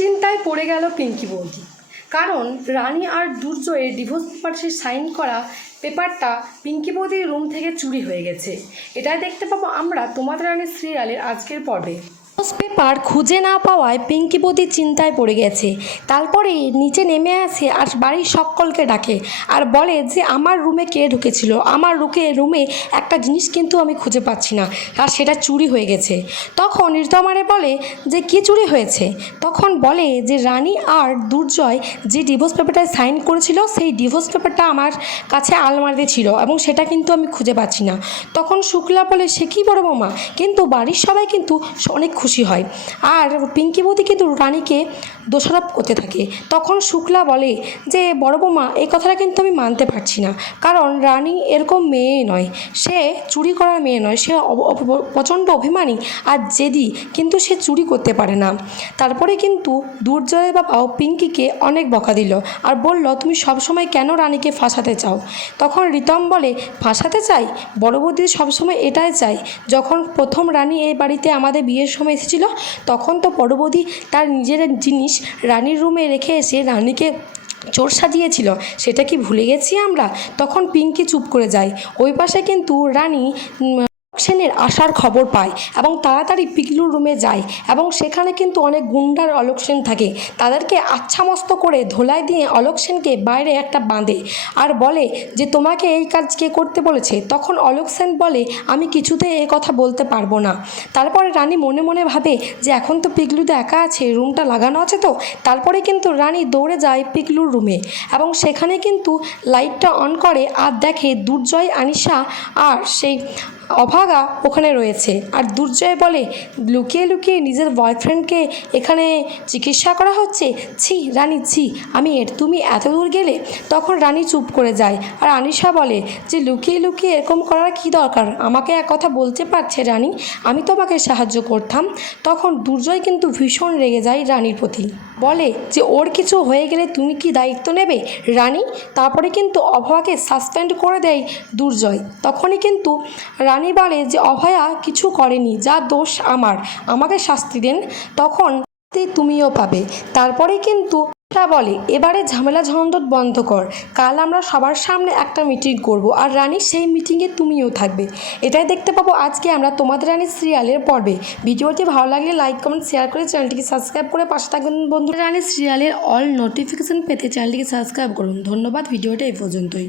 চিন্তায় পড়ে গেল পিঙ্কি বৌদি। কারণ রানী আর দুর্জয়ের ডিভোর্স পেপারসে সাইন করা পেপারটা পিঙ্কি বৌদির রুম থেকে চুরি হয়ে গেছে। এটাই দেখতে পাবো আমরা তোমাদের রানীর সিরিয়ালের আজকের পর্বে। পেপার খুঁজে না পাওয়ায় পিঙ্কি বৌদি চিন্তায় পড়ে গেছে। তারপরে নিচে নেমে আসে আর বাড়ির সকলকে ডাকে আর বলে যে, আমার রুমে কে ঢুকেছিল? আমার রুকে রুমে একটা জিনিস কিন্তু আমি খুঁজে পাচ্ছি না আর সেটা চুরি হয়ে গেছে। তখন ঋতমারে বলে যে, কি চুরি হয়েছে? তখন বলে যে, রানী আর দুর্জয় যে ডিভোর্স পেপারটায় সাইন করেছিল, সেই ডিভোর্স পেপারটা আমার কাছে আলমারিতে ছিল এবং সেটা কিন্তু আমি খুঁজে পাচ্ছি না। তখন শুক্লা বলে, সে কি বড় মামা কিন্তু বাড়ির সবাই কিন্তু অনেক খুশি হয়। আর পিঙ্কি বৌদি কিন্তু রানীকে দোষারোপ করতে থাকে। তখন শুক্লা বলে যে, বড় বৌমা, এই কথাটা কিন্তু আমি মানতে পারছি না। কারণ রানী এরকম মেয়ে নয়। সে চুরি করার মেয়ে নয়। সে প্রচণ্ড অভিমানী আর জেদি। কিন্তু সে চুরি করতে পারে না। তারপরে কিন্তু দুর্জয়ের বাবাও পিঙ্কিকে অনেক বকা দিল আর বলল, তুমি সবসময় কেন রানীকে ফাঁসাতে চাও? তখন রিতম বলে, ফাঁসাতে চাই? বড় বৌদি সবসময় এটাই চাই যখন প্রথম রানী এই বাড়িতে আমাদের বিয়ের সময় এসেছিল। তখন তো বড় তার নিজের জিনিস রানীর রুমে রেখে এসে রানীকে চোর সাজিয়েছিল। সেটা কি ভুলে গেছি আমরা? তখন পিঙ্কি চুপ করে যায়। ওই পাশে কিন্তু রানী সেনের আসার খবর পায় এবং তাড়াতাড়ি পিকলুর রুমে যায় এবং সেখানে কিন্তু অনেক গুন্ডার অলোক সেন থাকে। তাদেরকে আচ্ছামস্ত করে ধোলাই দিয়ে অলোক সেনকে বাইরে একটা বাঁধে আর বলে যে, তোমাকে এই কাজ কে করতে বলেছে? তখন অলোক সেন বলে, আমি কিছুতে এই কথা বলতে পারব না। তারপরে রানী মনে মনে ভাবে যে, এখন তো পিকলুতে একা আছে, রুমটা লাগানো আছে তো? তারপরে কিন্তু রানী দৌড়ে যায় পিকলুর রুমে এবং সেখানে কিন্তু লাইটটা অন করে আর দেখে দুর্জয়, আনিশা আর সেই অভাগা ওখানে রয়েছে। আর দুর্জয় বলে, লুকিয়ে লুকিয়ে নিজের বয়ফ্রেন্ডকে এখানে চিকিৎসা করা হচ্ছে? ছি, রানী, ছি, আমি এর, তুমি এত দূর গেলে? তখন রানী চুপ করে যায়। আর আনিশা বলে, যে লুকিয়ে লুকিয়ে এরকম করার কি দরকার? আমাকে এক কথা বলতে পারছে রানী? আমি তোমাকে সাহায্য করতাম। তখন দুর্জয় কিন্তু ভীষণ রেগে যায় রানীর প্রতি। বলে, যে ওর কিছু হয়ে গেলে তুমি কি দায়িত্ব নেবে, রানী? তারপরে কিন্তু অভয়াকে সাসপেন্ড করে দেয় দুর্জয়। তখনই কিন্তু রানী বলে যে, অভয়া কিছু করেনি, যা দোষ আমার। আমাকে শাস্তি দেন, তখন তুমিও পাবে। তারপরে কিন্তু তা বলে, এবারে ঝামেলা ঝঞ্ঝট বন্ধ কর। কাল আমরা সবার সামনে একটা মিটিং করব, আর রানী সেই মিটিংয়ে তুমিও থাকবে। এটাই দেখতে পাবো আজকে আমরা তোমাদের রানী সিরিয়ালের পর্বে। ভিডিওটি ভালো লাগলে লাইক কমেন্ট শেয়ার করে চ্যানেলটিকে সাবস্ক্রাইব করে পাশে থাকবেন বন্ধু রানী সিরিয়ালের অল নোটিফিকেশন পেতে চ্যানেলটিকে সাবস্ক্রাইব করুন। ধন্যবাদ ভিডিওটা এই পর্যন্তই।